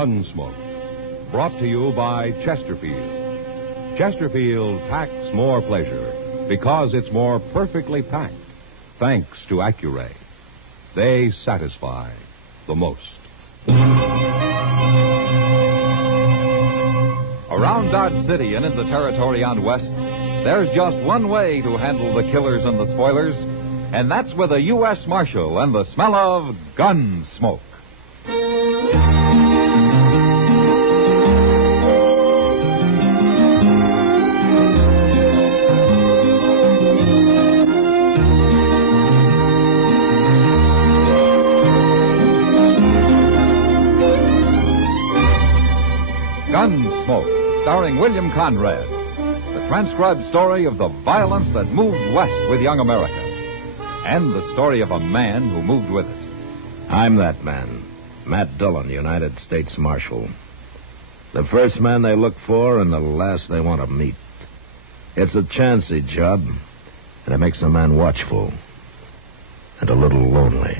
Gunsmoke, brought to you by Chesterfield. Chesterfield packs more pleasure because it's more perfectly packed, thanks to Accuray. They satisfy the most. Around Dodge City and in the territory on West, there's just one way to handle the killers and the spoilers, and that's with a U.S. Marshal and the smell of Gunsmoke. Gunsmoke, starring William Conrad. The transcribed story of the violence that moved west with young America. And the story of a man who moved with it. I'm that man, Matt Dillon, United States Marshal. The first man they look for and the last they want to meet. It's a chancy job, and it makes a man watchful and a little lonely.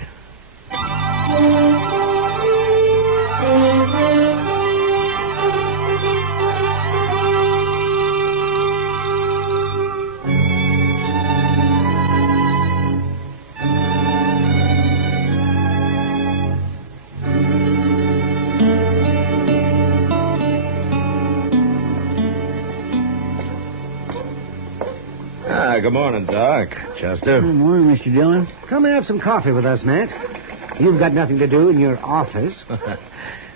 Good morning, Doc. Chester. Good morning, Mr. Dillon. Come and have some coffee with us, Matt. You've got nothing to do in your office.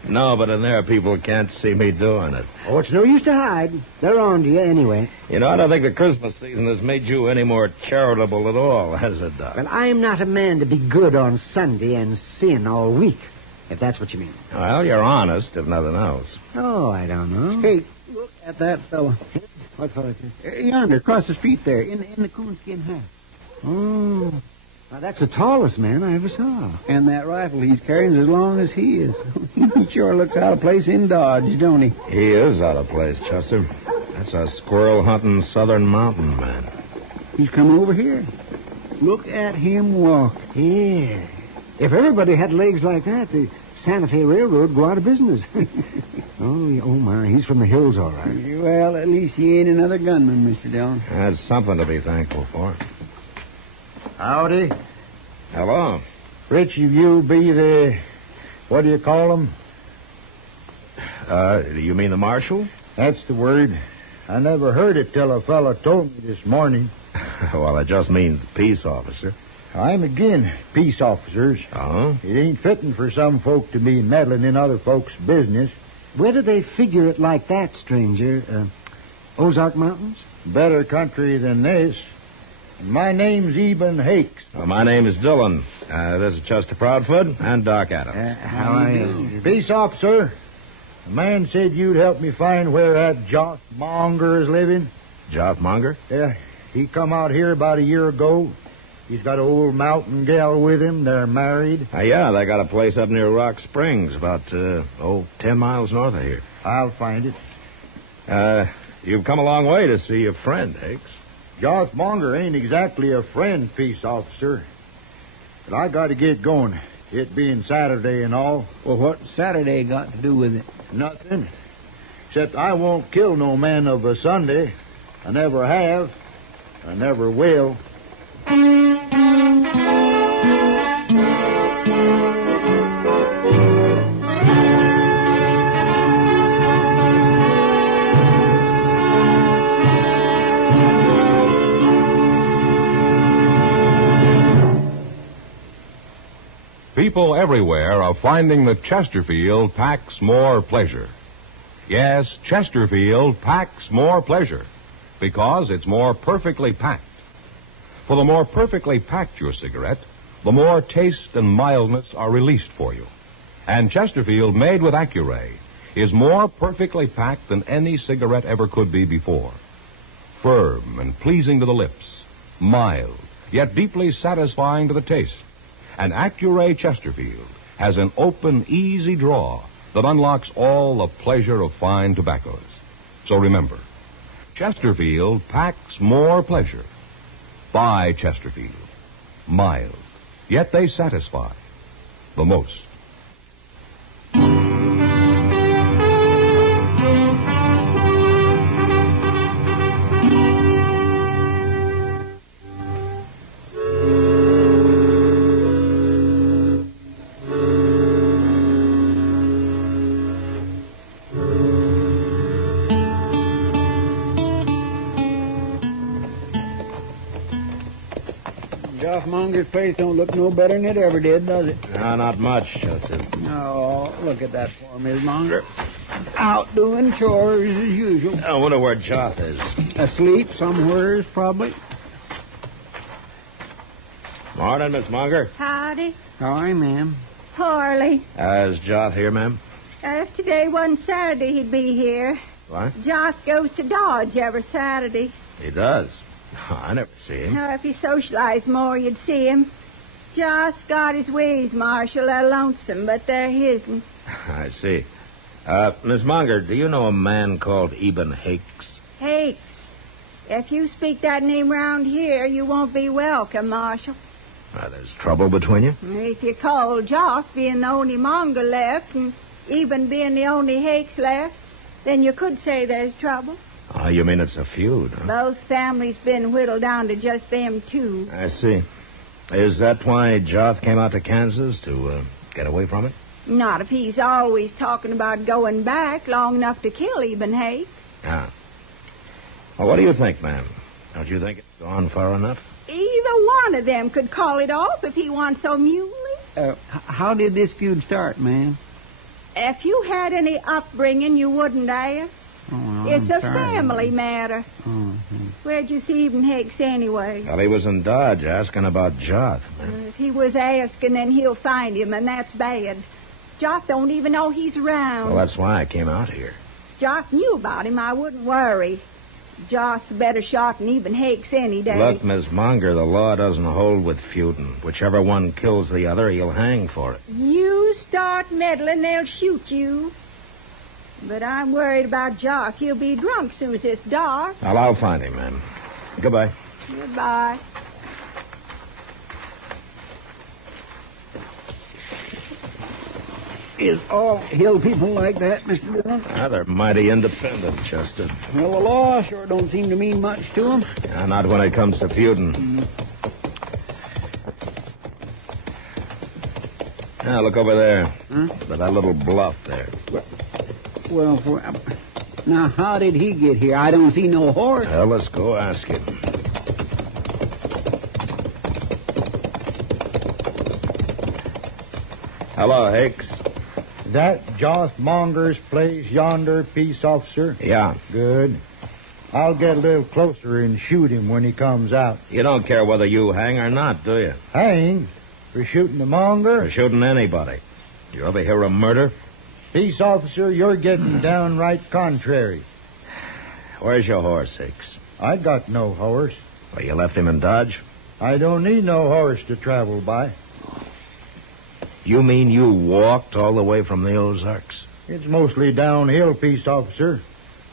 No, but in there people can't see me doing it. Oh, it's no use to hide. They're on to you anyway. You know, I don't think the Christmas season has made you any more charitable at all, has it, Doc? Well, I am not a man to be good on Sunday and sin all week, if that's what you mean. Well, you're honest, if nothing else. Oh, I don't know. Hey, look at that fellow. What fellow? Yonder, across the street there, in the coonskin hat. Oh, now that's the tallest man I ever saw. And that rifle he's carrying is as long as he is. He sure looks out of place in Dodge, don't he? He is out of place, Chester. That's a squirrel-hunting southern mountain man. He's coming over here. Look at him walk. Yeah. If everybody had legs like that, the Santa Fe Railroad would go out of business. Oh, my, he's from the hills, all right. Well, at least he ain't another gunman, Mr. Dillon. That's something to be thankful for. Howdy. Hello. Rich, you be the... what do you call them? You mean the marshal? That's the word. I never heard it till a fella told me this morning. Well, it just means peace officer. I'm again peace officers. Oh? It ain't fitting for some folk to be meddling in other folks' business. Where do they figure it like that, stranger? Ozark Mountains? Better country than this. And my name's Eben Hakes. Well, my name is Dillon. This is Chester Proudfoot and Doc Adams. How are you? Peace officer. The man said you'd help me find where that Joss Monger is living. Joss Monger? Yeah, he come out here about a year ago. He's got an old mountain gal with him. They're married. Yeah, they got a place up near Rock Springs, about, 10 miles north of here. I'll find it. You've come a long way to see a friend, Hakes. Joss Monger ain't exactly a friend, peace officer. But I got to get going. It being Saturday and all. Well, what Saturday got to do with it? Nothing. Except I won't kill no man of a Sunday. I never have. I never will. People everywhere are finding that Chesterfield packs more pleasure. Yes, Chesterfield packs more pleasure because it's more perfectly packed. For the more perfectly packed your cigarette, the more taste and mildness are released for you. And Chesterfield, made with Accuray, is more perfectly packed than any cigarette ever could be before. Firm and pleasing to the lips, mild, yet deeply satisfying to the taste. And Accuray Chesterfield has an open, easy draw that unlocks all the pleasure of fine tobaccos. So remember, Chesterfield packs more pleasure. Buy Chesterfield. Mild, yet they satisfy the most. Joff Monger's place don't look no better than it ever did, does it? No, not much, Chester. Oh, look at that poor Miss Monger. Out doing chores as usual. I wonder where Joff is. Asleep somewheres, probably. Morning, Miss Monger. Howdy. Sorry, ma'am. Poorly. Is Joff here, ma'am? If today wasn't Saturday, he'd be here. What? Jock goes to Dodge every Saturday. He does. I never see him. Now, if he socialized more, you'd see him. Jock's got his ways, Marshal. They're lonesome, but they're his'n. I see. Miss Monger, do you know a man called Eben Hakes? Hakes. If you speak that name round here, you won't be welcome, Marshal. There's trouble between you? If you call Jock being the only Monger left, and Eben being the only Hakes left, then you could say there's trouble. Oh, you mean it's a feud, huh? Both families been whittled down to just them two. I see. Is that why Joff came out to Kansas, to get away from it? Not if he's always talking about going back long enough to kill Eben Hakes. Yeah. Well, what do you think, ma'am? Don't you think it's gone far enough? Either one of them could call it off if he wants so muley. How did this feud start, ma'am? If you had any upbringing, you wouldn't ask. Oh, well, It's I'm a sorry. family matter. Mm-hmm. Where'd you see Eben Hakes anyway? Well, he was in Dodge asking about Joff. If he was asking, then he'll find him, and that's bad. Jock don't even know he's around. Well, that's why I came out here. Jock knew about him. I wouldn't worry. Jock's a better shot than Eben Hakes any day. Look, Miss Monger, the law doesn't hold with feuding. Whichever one kills the other, he'll hang for it. You start meddling, they'll shoot you. But I'm worried about Jock. He'll be drunk soon as it's dark. Well, I'll find him, ma'am. Goodbye. Goodbye. Is all hill people like that, Mr. Dillon? They're mighty independent, Chester. Well, the law sure don't seem to mean much to them. Not when it comes to feuding. Now, look over there. Huh? By that little bluff there. Well, now, how did he get here? I don't see no horse. Well, let's go ask him. Hello, Hicks. That Joff Monger's place yonder, peace officer? Yeah. Good. I'll get a little closer and shoot him when he comes out. You don't care whether you hang or not, do you? Hang? For shooting the Monger? For shooting anybody. You ever hear of murder? Peace officer, you're getting downright contrary. Where's your horse, Hicks? I got no horse. Well, you left him in Dodge? I don't need no horse to travel by. You mean you walked all the way from the Ozarks? It's mostly downhill, peace officer.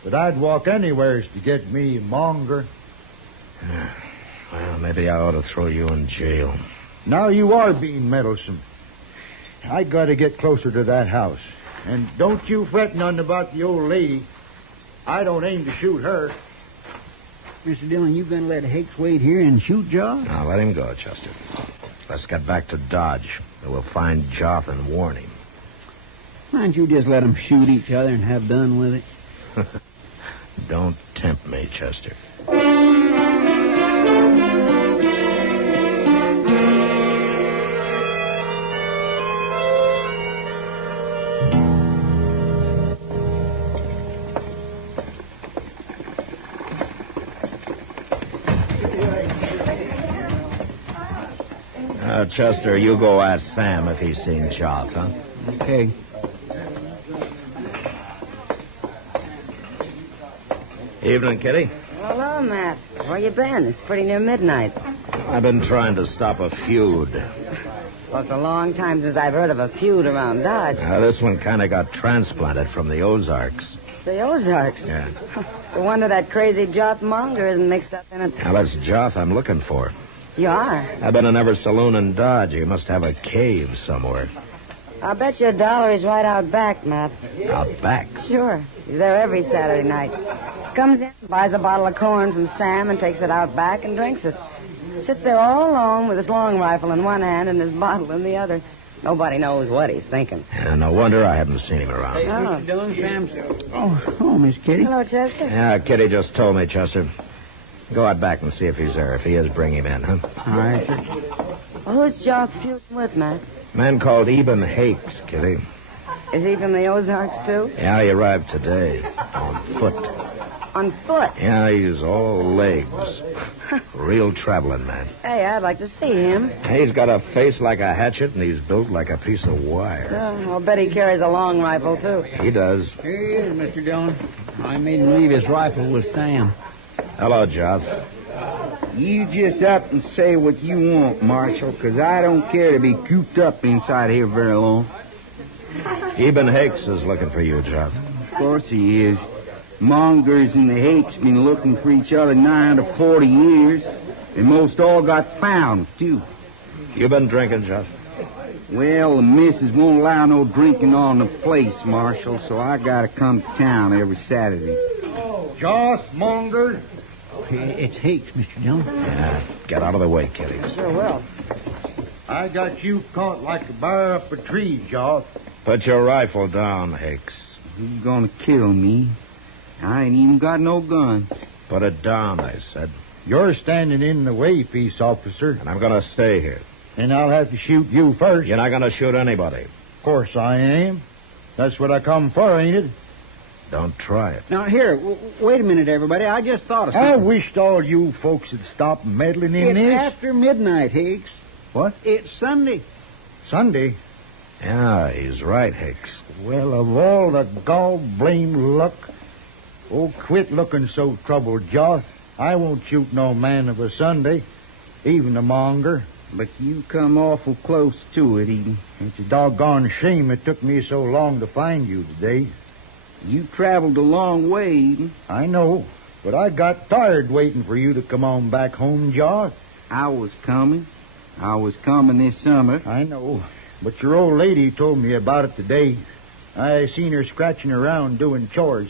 But I'd walk anywheres to get me Monger. Well, maybe I ought to throw you in jail. Now you are being meddlesome. I got to get closer to that house. And don't you fret none about the old lady. I don't aim to shoot her. Mr. Dillon, you going to let Hakes wait here and shoot Joff? Now, let him go, Chester. Let's get back to Dodge. We'll find Joff and warn him. Why don't you just let them shoot each other and have done with it? Don't tempt me, Chester. Chester, you go ask Sam if he's seen Joff, huh? Okay. Evening, Kitty. Hello, Matt. Where you been? It's pretty near midnight. I've been trying to stop a feud. Well, it's a long time since I've heard of a feud around Dodge. This one kind of got transplanted from the Ozarks. The Ozarks? Yeah. No wonder that crazy Joff Monger isn't mixed up in it. Now, that's Joff I'm looking for. You are? I've been in every saloon in Dodge. He must have a cave somewhere. I'll bet you $1 he's right out back, Matt. Out back? Sure. He's there every Saturday night. Comes in, buys a bottle of corn from Sam and takes it out back and drinks it. Sits there all alone with his long rifle in one hand and his bottle in the other. Nobody knows what he's thinking. Yeah, no wonder I haven't seen him around. Hey, Mr. Dillon, Sam. Oh, Miss Kitty. Hello, Chester. Yeah, Kitty just told me, Chester. Go out back and see if he's there. If he is, bring him in, huh? All right, sir. Well, who's Joth feuding with, Matt? Man called Eben Hakes, Kitty. Is he from the Ozarks, too? Yeah, he arrived today. On foot. On foot? Yeah, he's all legs. Real traveling man. Hey, I'd like to see him. He's got a face like a hatchet, and he's built like a piece of wire. I'll bet he carries a long rifle, too. He does. Here he is, Mr. Dillon. I made him leave his rifle with Sam. Hello, Joth. You just up and say what you want, Marshal, 'cause I don't care to be cooped up inside here very long. Eben Hakes is looking for you, Joth. Of course he is. Mongers and the Hakes been looking for each other nigh to 40 years. And most all got found, too. You been drinking, Joth? Well, the missus won't allow no drinking on the place, Marshal, so I gotta come to town every Saturday. Joss, Monger. It's Hakes, Mr. Dillon. Yeah, get out of the way, Kitty. Sure will. I got you caught like a bear up a tree, Joss. Put your rifle down, Hakes. He's gonna kill me. I ain't even got no gun. Put it down, I said. You're standing in the way, peace officer. And I'm going to stay here. And I'll have to shoot you first. You're not going to shoot anybody. Of course I am. That's what I come for, ain't it? Don't try it. Now, here, wait a minute, everybody. I just thought of something. I wished all you folks would stop meddling in It's this. after midnight, Hakes. What? It's Sunday. Sunday? Yeah, he's right, Hakes. Well, of all the gall-blame luck. Oh, quit looking so troubled, Joss. I won't shoot no man of a Sunday, even a monger. But you come awful close to it, Eden. It's a doggone shame it took me so long to find you today. You traveled a long way, Eden. I know, but I got tired waiting for you to come on back home, Joss. I was coming. I was coming this summer. I know, but your old lady told me about it today. I seen her scratching around doing chores.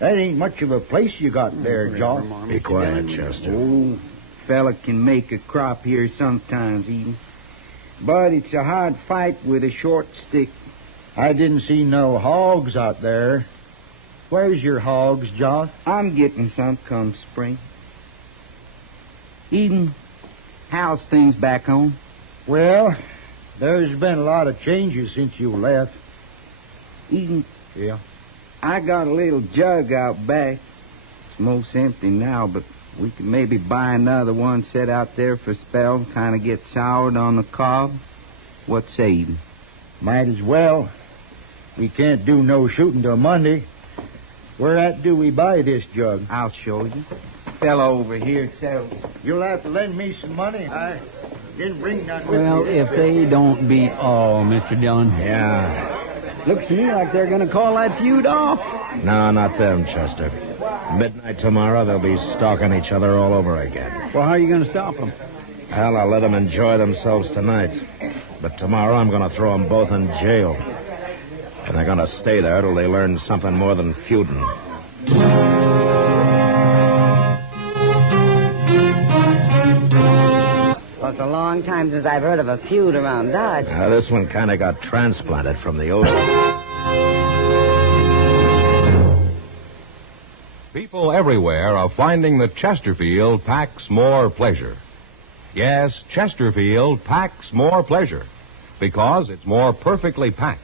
That ain't much of a place you got there, Joss. Be quiet, Chester. Oh, fella can make a crop here sometimes, Eden. But it's a hard fight with a short stick. I didn't see no hogs out there. Where's your hogs, Joss? I'm getting some come spring. Eden, how's things back home? Well, there's been a lot of changes since you left. Eden, Yeah? I got a little jug out back. It's most empty now, but we could maybe buy another one, set out there for a spell, kind of get soured on the cob. What say, Eden? Might as well. We can't do no shooting till Monday. Where at do we buy this jug? I'll show you. Fellow over here sells. You'll have to lend me some money. I didn't bring none with Well, me. if they don't beat all, Mr. Dillon. Yeah. Looks to me like they're going to call that feud off. No, not them, Chester. Midnight tomorrow, they'll be stalking each other all over again. Well, how are you going to stop them? Well, I'll let them enjoy themselves tonight. But tomorrow, I'm going to throw them both in jail. And they're going to stay there till they learn something more than feuding. Well, it's a long time since I've heard of a feud around Dodge. This one kind of got transplanted from the old. People everywhere are finding that Chesterfield packs more pleasure. Yes, Chesterfield packs more pleasure because it's more perfectly packed.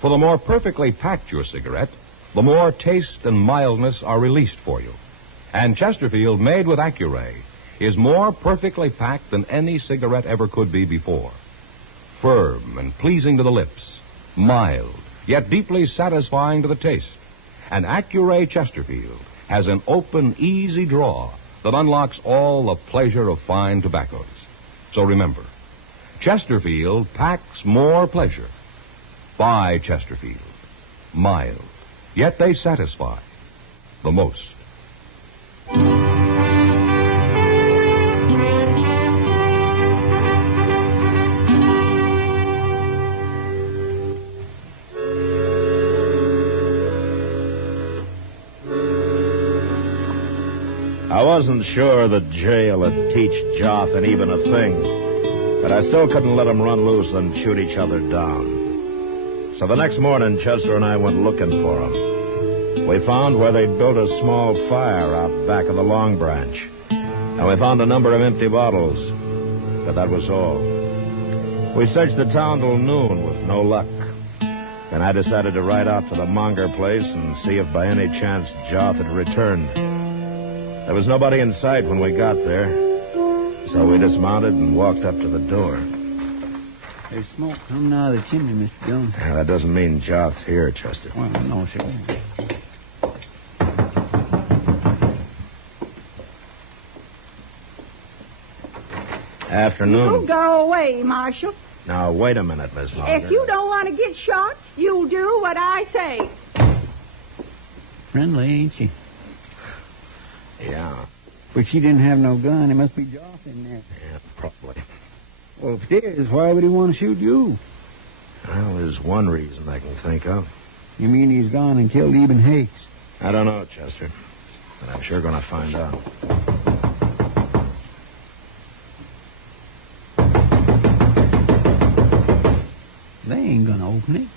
For the more perfectly packed your cigarette, the more taste and mildness are released for you. And Chesterfield, made with Accuray, is more perfectly packed than any cigarette ever could be before. Firm and pleasing to the lips, mild, yet deeply satisfying to the taste. And Accuray Chesterfield has an open, easy draw that unlocks all the pleasure of fine tobaccos. So remember, Chesterfield packs more pleasure. Buy Chesterfield. Mild, yet they satisfy the most. I wasn't sure that jail would teach Joth and even a thing, but I still couldn't let them run loose and shoot each other down. So the next morning, Chester and I went looking for him. We found where they'd built a small fire out back of the Long Branch. And we found a number of empty bottles. But that was all. We searched the town till noon with no luck. Then I decided to ride out to the Monger place and see if by any chance Joff had returned. There was nobody in sight when we got there. So we dismounted and walked up to the door. There's smoke coming out of the chimney, Mr. Jones. Now, that doesn't mean Joff's here, Chester. Well, no, sir. Afternoon. You go away, Marshal. Now, wait a minute, Miss Monger. If you don't want to get shot, you'll do what I say. Friendly, ain't she? Yeah. But she didn't have no gun. It must be Joff in there. Yeah, probably. Well, if it is, why would he want to shoot you? Well, there's one reason I can think of. You mean he's gone and killed Eben Hakes? I don't know, Chester. But I'm sure going to find out. They ain't going to open it.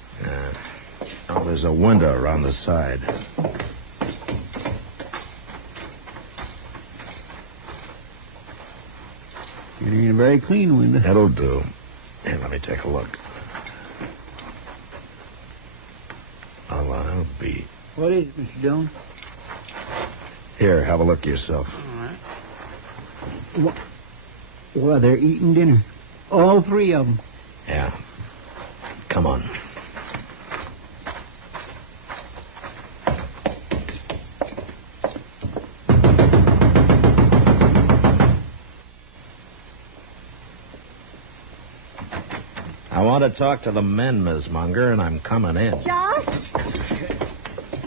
Oh, there's a window around the side. It ain't a very clean window. That'll do. Here, let me take a look. Oh, I'll be... What is it, Mr. Jones? Here, have a look yourself. All right. Well, they're eating dinner. All three of them. Yeah. Come on. I want to talk to the men, Miss Munger, and I'm coming in. Josh?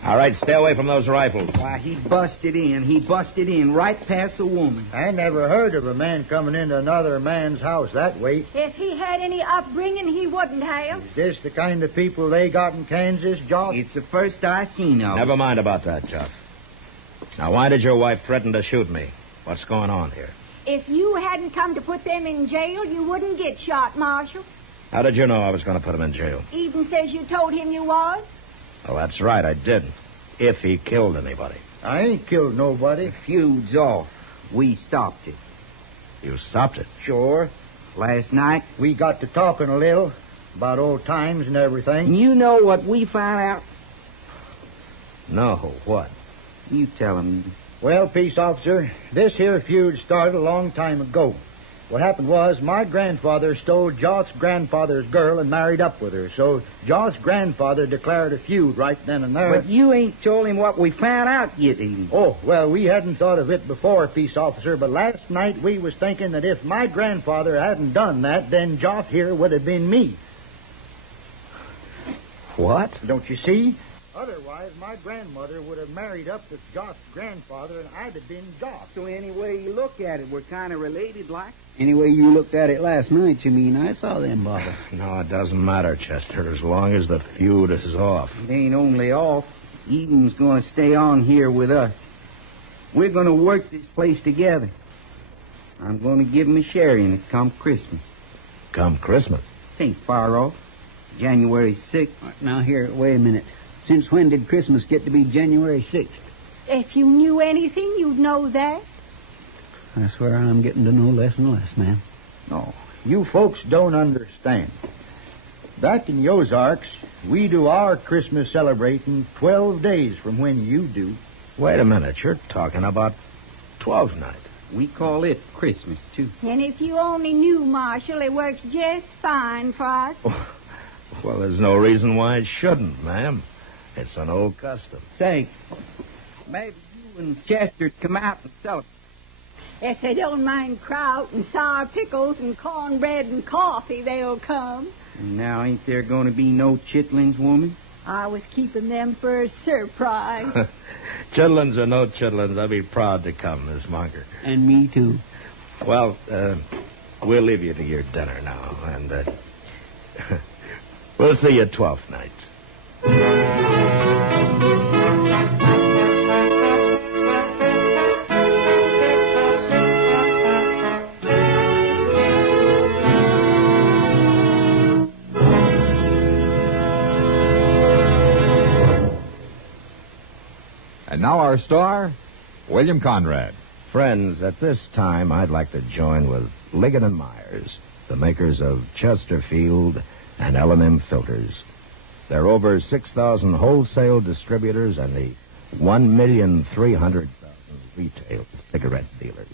All right, stay away from those rifles. Why, he busted in. He busted in right past the woman. I never heard of a man coming into another man's house that way. If he had any upbringing, he wouldn't have. Is this the kind of people they got in Kansas, Josh? It's the first I seen of. Never mind about that, Joff. Now, why did your wife threaten to shoot me? What's going on here? If you hadn't come to put them in jail, you wouldn't get shot, Marshal. How did you know I was going to put him in jail? Eben says you told him you was. Well, that's right, I did. If he killed anybody. I ain't killed nobody. The feud's off. We stopped it. You stopped it? Sure. Last night. We got to talking a little about old times and everything. And you know what we found out? No, what? You tell him. Well, peace officer, this here feud started a long time ago. What happened was my grandfather stole Joth's grandfather's girl and married up with her. So Joth's grandfather declared a feud right then and there. But you ain't told him what we found out yet, Eden. Oh, well, we hadn't thought of it before, peace officer, but last night we was thinking that if my grandfather hadn't done that, then Joth here would have been me. What? Don't you see? Otherwise, my grandmother would have married up with Joth's grandfather, and I'd have been Joth. So any way you look at it, we're kind of related, like. Anyway, you looked at it last night, you mean. I saw them bottles. No, it doesn't matter, Chester, as long as the feud is off. It ain't only off. Eden's going to stay on here with us. We're going to work this place together. I'm going to give him a share in it come Christmas. Come Christmas? It ain't far off. January 6th. Now, here, wait a minute. Since when did Christmas get to be January 6th? If you knew anything, you'd know that. I swear I'm getting to know less and less, man. No, you folks don't understand. Back in the Ozarks, we do our Christmas celebrating 12 days from when you do. Wait a minute, you're talking about 12th night. We call it Christmas, too. And if you only knew, Marshal, it works just fine for us. Well, there's no reason why it shouldn't, ma'am. It's an old custom. Say, maybe you and Chester come out and celebrate. If they don't mind kraut and sour pickles and cornbread and coffee, they'll come. And now ain't there going to be no chitlins, woman? I was keeping them for a surprise. Chitlins or no chitlins, I'd be proud to come, Miss Monger. And me, too. Well, we'll leave you to your dinner now, and we'll see you 12th night. And now our star, William Conrad. Friends, at this time, I'd like to join with Liggett and Myers, the makers of Chesterfield and L&M filters. There are over 6,000 wholesale distributors and the 1,300,000 retail cigarette dealers.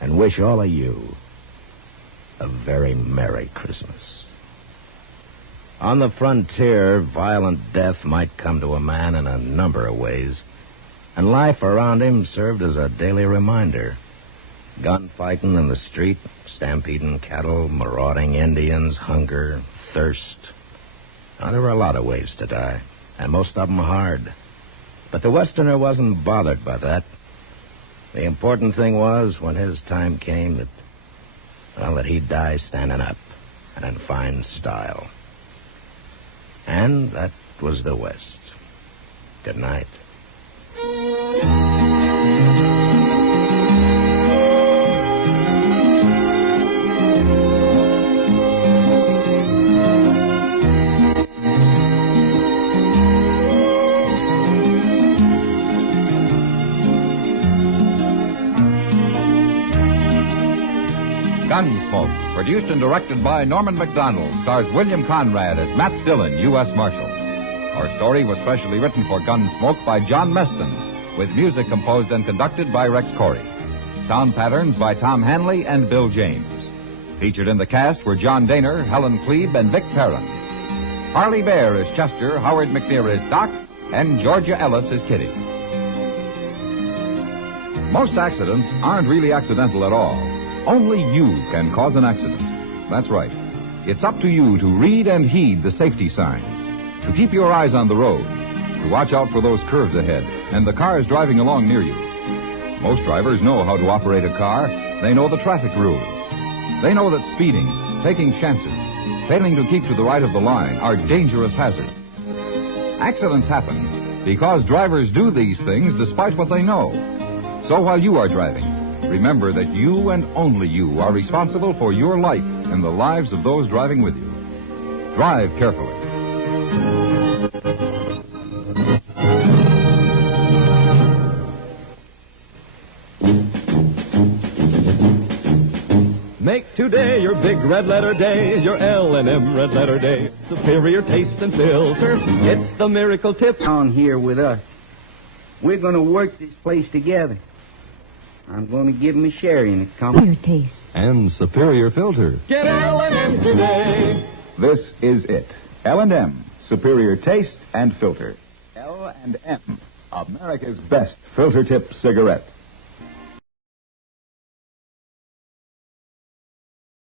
And wish all of you a very Merry Christmas. On the frontier, violent death might come to a man in a number of ways, and life around him served as a daily reminder. Gunfighting in the street, stampeding cattle, marauding Indians, hunger, thirst. Now, there were a lot of ways to die, and most of them hard. But the Westerner wasn't bothered by that. The important thing was, when his time came, that he'd die standing up and in fine style. And that was the West. Good night. Gunsmoke, produced and directed by Norman Macdonnell, stars William Conrad as Matt Dillon, U.S. Marshal. Our story was specially written for Gunsmoke by John Meston, with music composed and conducted by Rex Corey. Sound patterns by Tom Hanley and Bill James. Featured in the cast were John Daner, Helen Klebe, and Vic Perrin. Harley Bear is Chester, Howard McNear is Doc, and Georgia Ellis is Kitty. Most accidents aren't really accidental at all. Only you can cause an accident. That's right. It's up to you to read and heed the safety signs, to keep your eyes on the road, to watch out for those curves ahead and the cars driving along near you. Most drivers know how to operate a car. They know the traffic rules. They know that speeding, taking chances, failing to keep to the right of the line are dangerous hazards. Accidents happen because drivers do these things despite what they know. So while you are driving, remember that you and only you are responsible for your life and the lives of those driving with you. Drive carefully. Make today your big red letter day, your L&M red letter day. Superior taste and filter, it's the miracle tip. On here with us. We're going to work this place together. I'm going to give him a share in it. Your taste. And superior filter. Get L&M today. This is it. L&M, superior taste and filter. L&M, America's best filter tip cigarette.